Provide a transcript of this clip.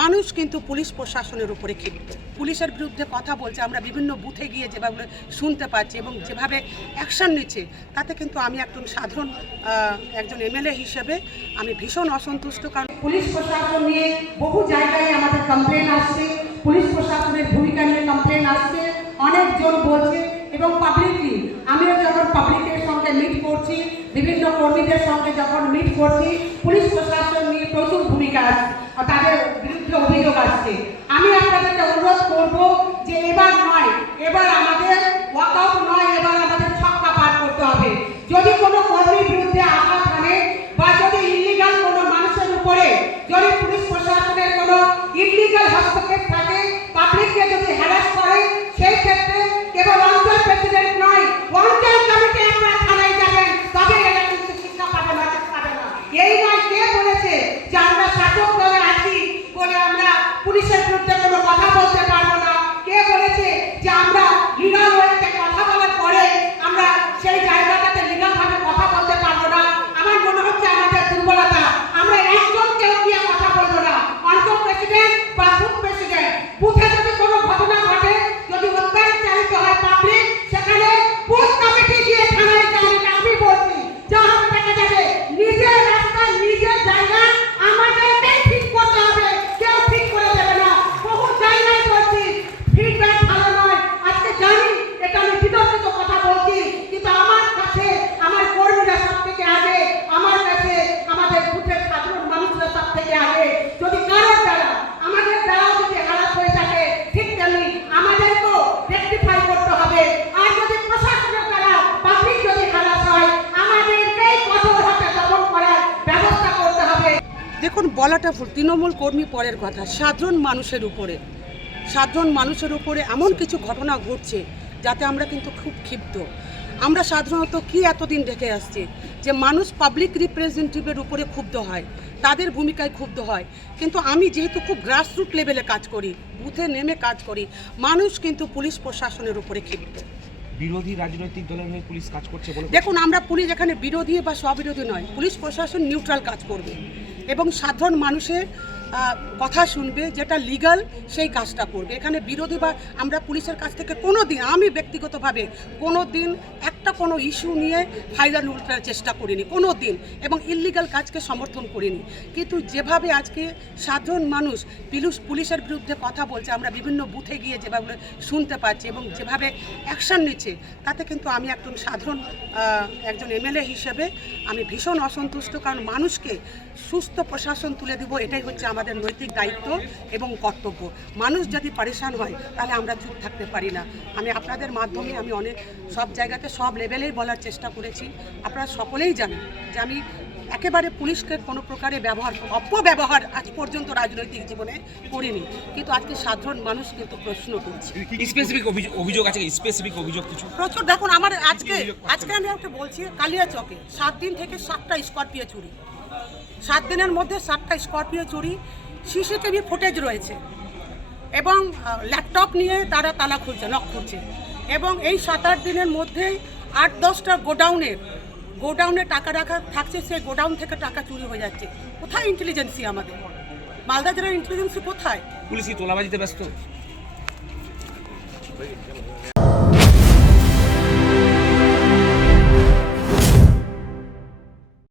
মানুষ কিন্তু পুলিশ প্রশাসনের উপরে ক্ষিপ্ত। পুলিশের বিরুদ্ধে কথা বলছে, আমরা বিভিন্ন বুথে গিয়ে যেভাবে শুনতে পাচ্ছি এবং যেভাবে অ্যাকশন নিচ্ছে, তাতে কিন্তু আমি একজন সাধারণ একজন এমএলএ হিসেবে আমি ভীষণ অসন্তুষ্ট। কারণ পুলিশ প্রশাসন নিয়ে বহু জায়গায় আমাদের কমপ্লেন আসছে, পুলিশ প্রশাসনের ভূমিকা নিয়ে কমপ্লেন আসছে, অনেকজন বলছে এবং পাবলিকলি আমিও যখন পাবলিকের সঙ্গে মিট করছি, বিভিন্ন কর্মীদের সঙ্গে যখন মিট করছি, পুলিশ প্রশাসন নিয়ে প্রচুর ভূমিকা আছে। তাদের বিরুদ্ধে অভিযোগ আসছে। আমি আপনাদেরকে অনুরোধ করব যে এবার নয়, এবার আমাদের ওয়াকআউট নয়, এবার আমাদের ছক্কা পার করতে হবে। যদি কোনো কর্মীর বিরুদ্ধে আঘাত হানে বা যদি ইলিগাল কোনো মানুষের উপরে, যদি পুলিশ প্রশাসনের কোনো ইলিগাল হস্তক্ষেপ থাকে পাবলিককে যদি হ্যারাস করে সেই ক্ষেত্রে কেবল অঞ্চল প্রেসিডেন্ট নয় অঞ্চল কমিটি আপনারা থানায় যাবেন তবে এরা কিন্তু শিক্ষা পাবে না পাবে না এই নয় কে বলেছে যে আমরা শাসক দলে আছি বলে আমরা পুলিশের বিরুদ্ধে কোনো কথা বলতে পারব না কে বলেছে যে আমরা লিগাল ওয়েতে কথা বলার পরে আমরা সেই জায়গাটাতে লিগাল ভাবে কথা বলতে পারব না আমার মনে হচ্ছে আমাদের দুর্বলতা আমরা একজন কেউ গিয়ে কথা বলব না অঞ্চল প্রেসিডেন্ট বা বুথ প্রেসিডেন্ট বুথে যদি কোনো ঘটনা ঘটে যদি অত্যাচারিত হয় পাবলিক সেখানে বুথ কমিটি গিয়ে থানায় যাবে এটা আমি বলছি যা হবে দেখা যাবে নিজের রাস্তা নিজের জায়গা আমাদেরকেই ঠিক করতে হবে কেউ ঠিক করে দেবে না বহু জায়গায় বলছি ফিডব্যাক ভালো নয় আজকে জানি এটা আমি বিতর্কিত কথা বলছি কিন্তু আমার কাছে আমার কর্মীরা সব থেকে আগে আমার কাছে আমাদের বুথের সাধারণ মানুষরা সব থেকে আগে যদি কারোর দ্বারা আমাদের দ্বারাও যদি হারাস হয়ে থাকে ঠিক তেমনি আমাদেরকেও রেকটিফাই করতে হবে আর যদি প্রশাসনের দ্বারা পাবলিক যদি হারাস হয় আমাদেরকেই কঠোর হাতে দমন করার ব্যবস্থা করতে হবে দেখুন বলাটা ভুল। তৃণমূল কর্মী পরের কথা। সাধারণ মানুষের উপরে। সাধারণ মানুষের উপরে এমন কিছু ঘটনা ঘটছে যাতে আমরা কিন্তু খুব ক্ষিপ্ত। আমরা সাধারণত কি এতদিন দেখে আসছি যে মানুষ পাবলিক রিপ্রেজেন্টেটিভের উপরে ক্ষুব্ধ হয় তাদের ভূমিকায় ক্ষুব্ধ হয়। কিন্তু আমি যেহেতু খুব গ্রাসরুট লেভেলে কাজ করি বুথে নেমে কাজ করি মানুষ কিন্তু পুলিশ প্রশাসনের উপরে ক্ষিপ্ত। বিরোধী রাজনৈতিক দলের হয়ে পুলিশ কাজ করছে দেখুন আমরা পুলিশ এখানে বিরোধী বা স্ববিরোধী নয়। পুলিশ প্রশাসন নিউট্রাল কাজ করবে। এবং সাধারণ মানুষের কথা শুনবে, যেটা লিগাল সেই কাজটা করবে। এখানে বিরোধী বা আমরা পুলিশের কাছ থেকে কোনো দিন আমি ব্যক্তিগতভাবে কোনো দিন একটা কোনো ইস্যু নিয়ে ফাইনাল উল্টার চেষ্টা করিনি কোনো দিন এবং ইলিগাল কাজকে সমর্থন করিনি। কিন্তু যেভাবে আজকে সাধারণ মানুষ পুলিশ, পুলিশের বিরুদ্ধে কথা বলছে, আমরা বিভিন্ন বুথে গিয়ে যেভাবে শুনতে পাচ্ছি এবং যেভাবে অ্যাকশন নিচ্ছে, তাতে কিন্তু আমি একজন সাধারণ একজন এমএলএ হিসেবে আমি ভীষণ অসন্তুষ্ট, কারণ মানুষকে সুস্থ প্রশাসন তুলে দিব, এটাই হচ্ছে আমাদের নৈতিক দায়িত্ব এবং কর্তব্য। মানুষ যদি পরেশান হয়, তাহলে আমরা চুপ থাকতে পারি না। আমি আপনাদের মাধ্যমে আমি অনেক, সব জায়গাতে সব লেভেলেই বলার চেষ্টা করেছি। আপনারা সকলেই জানেন যে আমি একেবারে পুলিশকে কোনো প্রকারে ব্যবহার অপব্যবহার আজ পর্যন্ত রাজনৈতিক জীবনে করিনি। কিন্তু আজকে সাধারণ মানুষ কিন্তু প্রশ্ন করছে স্পেসিফিক অভিযোগ আছে স্পেসিফিক অভিযোগ কিছু? প্রচুর দেখুন আমার আজকে আজকে আমি একটা বলছি কালিয়া চকে সাত দিন থেকে সাতটা স্করপিও চুরি। সাত দিনের মধ্যে সাতটা স্করপিও চুরি সিসিটিভি ফুটেজ রয়েছে। এবং ল্যাপটপ নিয়ে তারা তালা খুলছে লক খুলছে। এবং এই সাত আট দিনের মধ্যেই আট দশটা গোডাউনের গোডাউনে টাকা রাখা থাকছে, সে গোডাউন থেকে টাকা চুরি হয়ে যাচ্ছে। কোথায় ইন্টেলিজেন্সি আমাদের? মালদা জেলার ইন্টেলিজেন্সি কোথায়? পুলিশ তোলাবাজিতে ব্যস্ত?